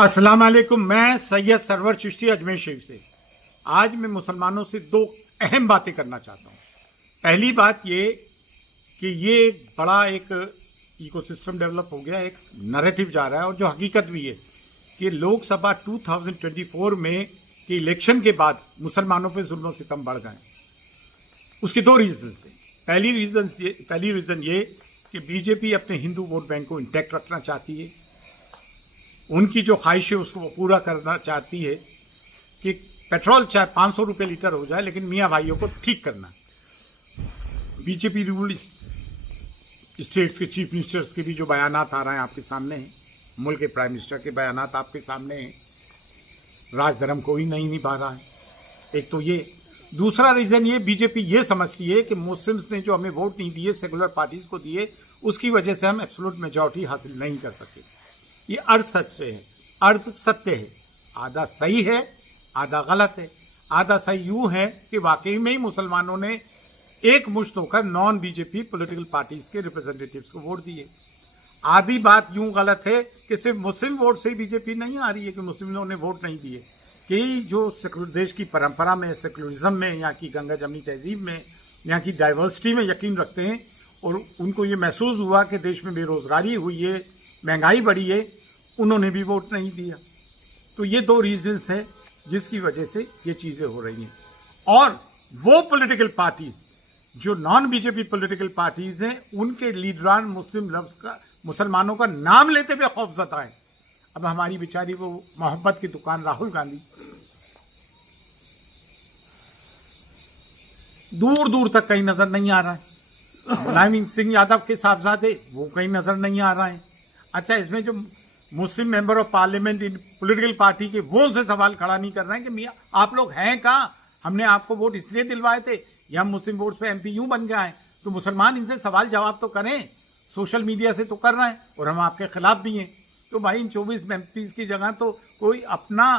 अस्सलाम वालेकुम। मैं सैयद सरवर चिश्ती अजमेर शरीफ से आज मैं मुसलमानों से दो अहम बातें करना चाहता हूँ। पहली बात ये कि ये एक बड़ा एक इकोसिस्टम डेवलप हो गया, एक नैरेटिव जा रहा है और जो हकीकत भी है कि लोकसभा 2024 में के इलेक्शन के बाद मुसलमानों पे जुल्म सितम बढ़ गए। उसके दो रीजन थे। पहली रीजन ये कि बीजेपी अपने हिंदू वोट बैंक को इंटैक्ट रखना चाहती है, उनकी जो ख्वाहिश है उसको वो पूरा करना चाहती है कि पेट्रोल चाहे 500 रुपये लीटर हो जाए लेकिन मियाँ भाइयों को ठीक करना। बीजेपी रूल्ड स्टेट्स के चीफ मिनिस्टर्स के भी जो बयानात आ रहे हैं आपके सामने हैं, मुल्क के प्राइम मिनिस्टर के बयानात आपके सामने हैं। राजधर्म कोई नहीं निभा रहा है, एक तो ये। दूसरा रीजन ये, बीजेपी ये समझती है कि मुस्लिम्स ने जो हमें वोट नहीं दिए, सेकुलर पार्टीज को दिए, उसकी वजह से हम एब्सोल्यूट मेजॉरिटी हासिल नहीं कर सके। ये अर्ध सत्य है। आधा सही है, आधा गलत है। आधा सही यूं है कि वाकई में ही मुसलमानों ने एक मुश्त होकर नॉन बीजेपी पॉलिटिकल पार्टीज के रिप्रेजेंटेटिव्स को वोट दिए। आधी बात यूं गलत है कि सिर्फ मुस्लिम वोट से बीजेपी नहीं आ रही है कि मुस्लिमों ने वोट नहीं दिए, कि जो सेकुलर देश की परंपरा में, सेकुलरिज्म में, यहाँ की गंगा जमनी तहजीब में, यहाँ की डाइवर्सिटी में यकीन रखते हैं और उनको ये महसूस हुआ कि देश में बेरोजगारी हुई है, महंगाई बढ़ी है, उन्होंने भी वोट नहीं दिया। तो ये दो रीजंस है जिसकी वजह से ये चीजें हो रही हैं। और वो पॉलिटिकल पार्टीज जो नॉन बीजेपी पॉलिटिकल पार्टीज हैं, उनके लीडरान मुसलमानों का नाम लेते हुए खौफ जताए। अब हमारी बेचारी वो मोहब्बत की दुकान राहुल गांधी दूर दूर तक कहीं नजर नहीं आ रहा है। मुलायम सिंह यादव के साहबजादे वो कहीं नजर नहीं आ रहा है। अच्छा, इसमें जो मुस्लिम मेंबर ऑफ पार्लियामेंट इन पॉलिटिकल पार्टी के वो उनसे सवाल खड़ा नहीं कर रहे हैं कि मियाँ आप लोग हैं कहाँ, हमने आपको वोट इसलिए दिलवाए थे या मुस्लिम वोट पे एमपी यूं बन गया है। तो मुसलमान इनसे सवाल जवाब तो करें, सोशल मीडिया से तो कर रहे हैं और हम आपके खिलाफ भी हैं। तो भाई इन 24 एमपीज की जगह तो कोई अपना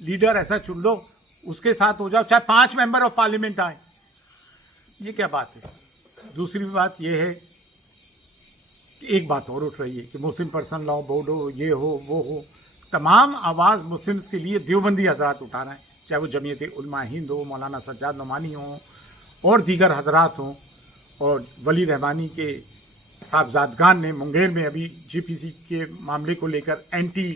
लीडर ऐसा चुन लो, उसके साथ हो जाओ, चाहे 5 मेंबर ऑफ पार्लियामेंट आए। ये क्या बात है। दूसरी बात यह है कि एक बात और उठ रही है कि मुस्लिम पर्सन लॉ बोर्ड हो, ये हो वो हो, तमाम आवाज़ मुस्लिम्स के लिए देवबंदी हजरात उठा रहे हैं, चाहे वो जमीयत उलमा हिंद हो, मौलाना सज्जाद नोमानी हो और दीगर हजरात हों। और वली रहमानी के साहबजादगान ने मुंगेर में अभी जीपीसी के मामले को लेकर एंटी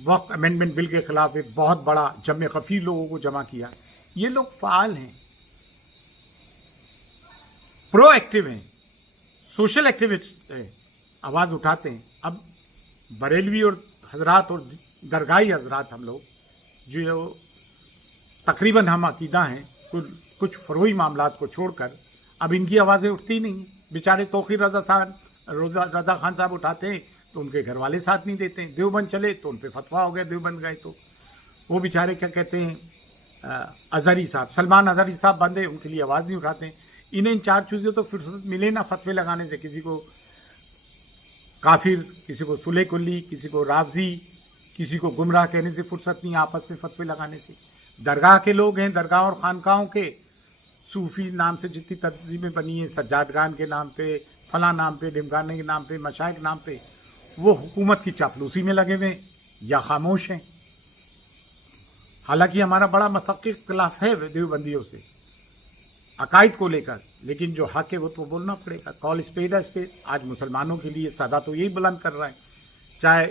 वक्फ अमेंडमेंट बिल के खिलाफ एक बहुत बड़ा जम खफी लोगों को जमा किया। ये लोग फाल हैं, प्रोएक्टिव हैं, सोशल एक्टिविस्ट है, आवाज़ उठाते हैं। अब बरेलवी और हजरात और दरगाही हजरात हम लोग जो तकरीबन हम अकीदा हैं, कुछ फरोई मामलात को छोड़कर अब इनकी आवाज़ें उठती नहीं हैं। बेचारे तौकीर रजा खान साहब उठाते हैं तो उनके घर वाले साथ नहीं देते हैं। देवबंद चले तो उन पर फतवा हो गया, देवबंद गए तो वो बेचारे क्या कहते हैं, अजहरी साहब, सलमान अजहरी साहब बंदे, उनके लिए आवाज़ नहीं उठाते हैं। इन्हें इन 4 चीज़ों तो फुर्सत मिले ना फतवे लगाने से, किसी को काफिर, किसी को सुले कुल्ली, किसी को रावजी, किसी को गुमराह कहने से फुर्सत नहीं, आपस में फतवे लगाने से। दरगाह के लोग हैं, दरगाह और खानकाहों के सूफी नाम से जितनी तंजीमें बनी हैं, सज्जादगान के नाम पे, फला नाम पे, ढिमगाने के नाम पे, मशाइख नाम पे, वो हुकूमत की चापलूसी में लगे हुए हैं या खामोश हैं। हालांकि हमारा बड़ा मसक्की इख्तिलाफ है देवबंदियों से अकायद को लेकर, लेकिन जो हक है वो तो बोलना पड़ेगा। कॉल स्पेड है स्पेड। आज मुसलमानों के लिए सदा तो यही बुलंद कर रहा है, चाहे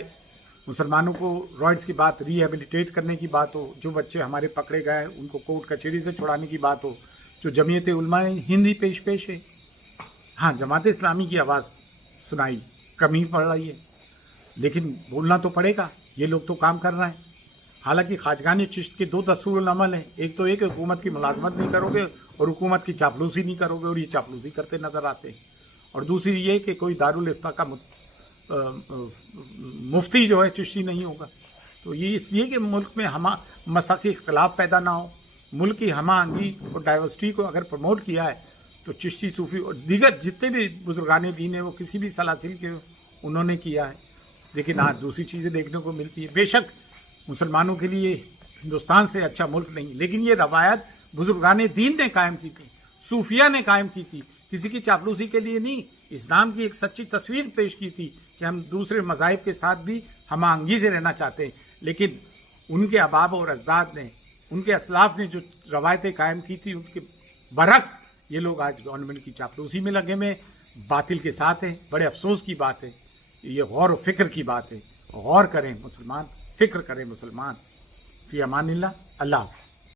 मुसलमानों को रॉयड्स की बात, रिहेबिलिटेट करने की बात हो, जो बच्चे हमारे पकड़े गए उनको कोर्ट कचहरी से छुड़ाने की बात हो, जो जमीयत उलमा हिंदी पेश है। हाँ, जमात इस्लामी की आवाज़ सुनाई कमी पड़ रही है, लेकिन बोलना तो पड़ेगा। ये लोग तो काम कर रहे हैं। हालांकि खाजगानी चिश्त के 2 दस्तूरुल अमल हैं, एक तो एक हुकूमत की मुलाजमत नहीं करोगे और हुकूमत की चापलूसी नहीं करोगे, और ये चापलूसी करते नजर आते हैं। और दूसरी ये कि कोई दारुल इफ्ता का मुफ्ती जो है चिश्ती नहीं होगा। तो ये इसलिए कि मुल्क में मसाकी इख्तलाफ पैदा ना हो, मुल्क की हमाआहंगी और डाइवर्सिटी को अगर प्रमोट किया है तो चिश्ती, सूफी और दीगर जितने भी बुजुर्गान दीन है वो किसी भी सलासिल के उन्होंने किया है। लेकिन आज दूसरी चीज़ें देखने को मिलती है। बेशक मुसलमानों के लिए हिंदुस्तान से अच्छा मुल्क नहीं, लेकिन ये रवायत बुजुर्गान दीन ने कायम की थी, सूफिया ने कायम की थी, किसी की चापलूसी के लिए नहीं। इस्लाम की एक सच्ची तस्वीर पेश की थी कि हम दूसरे मज़ाहिब के साथ भी हम आंगी से रहना चाहते हैं, लेकिन उनके अबाब और अजदाद ने, उनके असलाफ ने जो रवायतें कायम की थी, उनके बरक्स ये लोग आज गवर्नमेंट की चापलूसी में लगे में बातिल के साथ हैं। बड़े अफसोस की बात है, ये गौर व फिक्र की बात है। गौर करें मुसलमान, फिक्र करें मुसलमान। फ़ी अमानिल्लाह, अल्लाह।